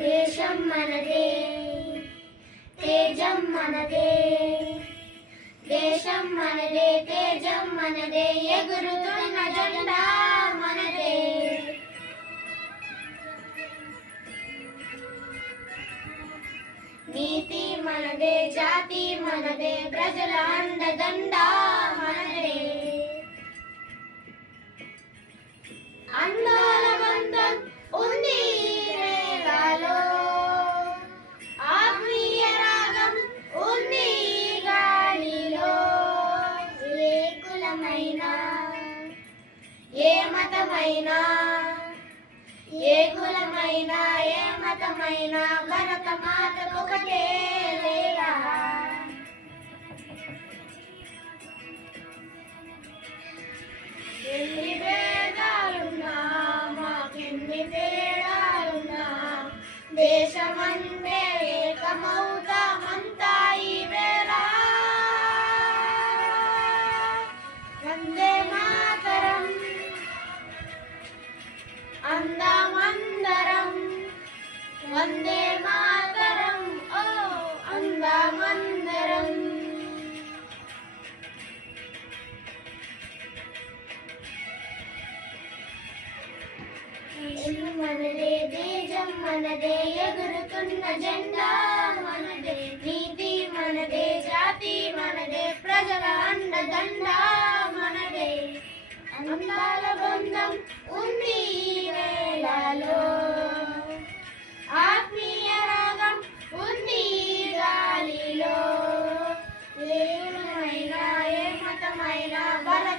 దేశం మనదే తేజం మనదే. దేశం మనదే తేజం మనదే ఎగురుతున్న జెండా మనదే. నీతి మనదే జాతి మనదే ప్రజల అండదండ మనదే. మతమైనా ఏ కులమైనా ఏ మతమైనా భరత మాతకు ఒకటే లేరా ఎన్ని భేదాలున్నా మాకెన్ని తేడాలున్నా దేశమందే ఏకమౌతామంతా అందమందరం వందే మాతరం. ఓ అందమందరం. మనదే దేశం మనదే ఎగురుతున్న జెండా. మనదే నీతి మనదే జాతి మనదే ప్రజల అండదండ. మనదే అందాల బంధం Bárbara